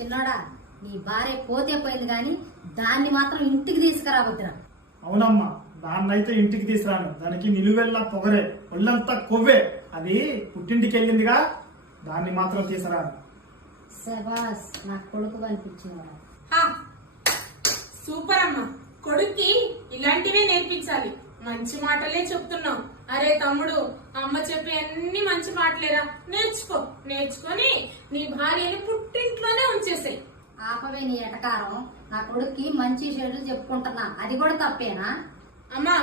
చిన్నోడా, నీ భార్య పోతే పోయింది గాని దాన్ని మాత్రం ఇంటికి తీసుకురావద్దురా. అవునమ్మా, దాన్నైతే ఇంటికి తీసుకురాను. దానికి నిలువెల్లా పొగరే, ఒళ్ళంతా కొవ్వే. అది పుట్టింటికి వెళ్ళిందిగా, దాన్ని మాత్రం తీసుకురాను. శబాస్, నా కొడుకు అనిపించినవాడు. సూపర్ అమ్మా, కొడుక్కి ఇలాంటివే నేర్పించాలి. మంచి మాటలే చెప్తున్నావు. అరే తమ్ముడు, అమ్మ చెప్పే అన్ని మంచి మాటలేరా, నేర్చుకొని నీ భార్యని పుట్టింట్లోనే ఉంచేసాయి. ఆపవే నీ ఎటకారం. నా కొడుక్కి మంచి చెడులు చెప్పుకుంటున్నా, అది కూడా తప్పేనా? అమ్మా,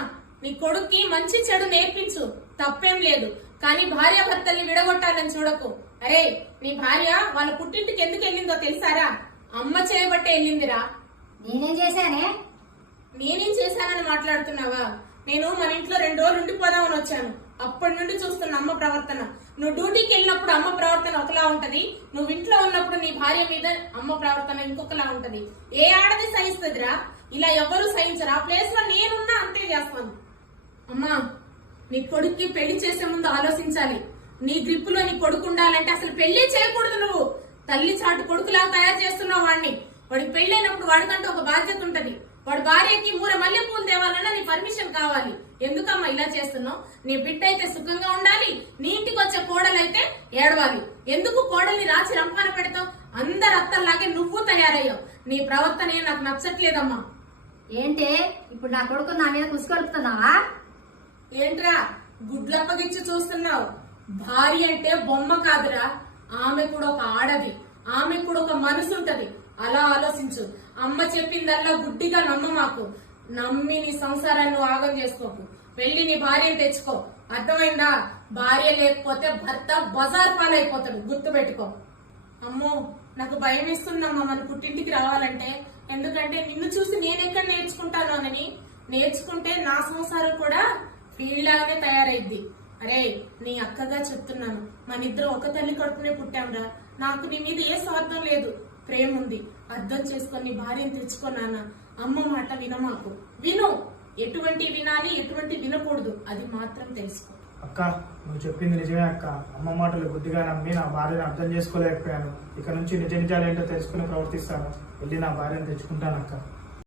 నీ కొడుక్కి మంచి చెడు నేర్పించు, తప్పేం లేదు. కానీ భార్య భర్తల్ని విడగొట్టాలని చూడకు. అరే, నీ భార్య వాళ్ళ పుట్టింటికి ఎందుకు వెళ్ళిందో తెలుసారా? అమ్మ చేయబట్టే వెళ్ళిందిరా. నేనేం చేశానే? నేనేం చేశానని మాట్లాడుతున్నావా? నేను మన ఇంట్లో 2 రోజులు ఉండిపోదామని వచ్చాను. అప్పటి నుండి చూస్తున్న అమ్మ ప్రవర్తన. నువ్వు డ్యూటీకి వెళ్ళినప్పుడు అమ్మ ప్రవర్తన ఒకలా ఉంటది, నువ్వు ఇంట్లో ఉన్నప్పుడు నీ భార్య మీద అమ్మ ప్రవర్తన ఇంకొకలా ఉంటది. ఏ ఆడది సహిస్తుందిరా? ఇలా ఎవరు సహించరు. ఆ ప్లేస్ లో నేనున్నా అంతే చేస్తాను. అమ్మా, నీ కొడుక్కి పెళ్లి చేసే ముందు ఆలోచించాలి. నీ గ్రిప్పులో నీ కొడుకు ఉండాలంటే అసలు పెళ్లి చేయకూడదు. నువ్వు తల్లి చాటు కొడుకులా తయారు చేస్తున్నావు వాడిని. వాడికి పెళ్లైనప్పుడు వాడికంటూ ఒక బాధ్యత ఉంటది. వాడి భార్యకి 3 మల్లెపూలు తేవాలన్నా నీ పర్మిషన్ కావాలి. ఎందుకమ్మా ఇలా చేస్తున్నావు? నీ బిడ్డ అయితే సుఖంగా ఉండాలి, నీ ఇంటికి వచ్చే కోడలైతే ఏడవాలి. ఎందుకు కోడల్ని రాచి రంపాన పెడతావు? అందరు అత్తల్లాగే నువ్వు తయారయ్యావు. నీ ప్రవర్తన నాకు నచ్చట్లేదమ్మా. ఏంటే ఇప్పుడు నా కొడుకు నా మీద కుసుకొలుపుతున్నావా? ఏంట్రా గుడ్లప్పగిచ్చి చూస్తున్నావు? భార్య అంటే బొమ్మ కాదురా, ఆమె కూడా ఒక ఆడది, ఆమె కూడా ఒక మనసు ఉంటది. అలా ఆలోచించు. అమ్మ చెప్పిందల్లా గుడ్డిగా నమ్మ మాకు. నమ్మి నీ సంసారాన్ని ఆగం చేసుకోకు. వెళ్ళి నీ భార్యను తెచ్చుకో, అర్థమైందా? భార్య లేకపోతే భర్త బజార్ పాలైపోతాడు, గుర్తు పెట్టుకో. అమ్మో, నాకు భయం ఇస్తుందమ్మా మన పుట్టింటికి రావాలంటే. ఎందుకంటే నిన్ను చూసి నేనెక్కడ నేర్చుకుంటానోనని. నేర్చుకుంటే నా సంసారం కూడా వీళ్ళలాగే తయారైద్ది. అరే, నీ అక్కగా చెప్తున్నాను, మన ఇద్దరు ఒక తల్లి కడుపునే పుట్టాంరా. నాకు నీ మీద ఏ స్వార్థం లేదు, ప్రేమ ఉంది. అర్థం చేసుకొని భార్యను తెచ్చుకున్నానా. అమ్మ మాట వినమాకు. విను, ఎటువంటి వినాలి, ఎటువంటి వినకూడదు, అది మాత్రం తెలుసుకో. అక్క, నువ్వు చెప్పింది నిజమే అక్క. అమ్మ మాటలు బుద్ధిగా నమ్మి నా భార్యను అర్థం చేసుకోలేకపోయాను. ఇక నుంచి నిజ నిజాలు ఏంటో తెలుసుకుని ప్రవర్తిస్తాను. వెళ్ళి నా భార్యను తెచ్చుకుంటాను అక్క.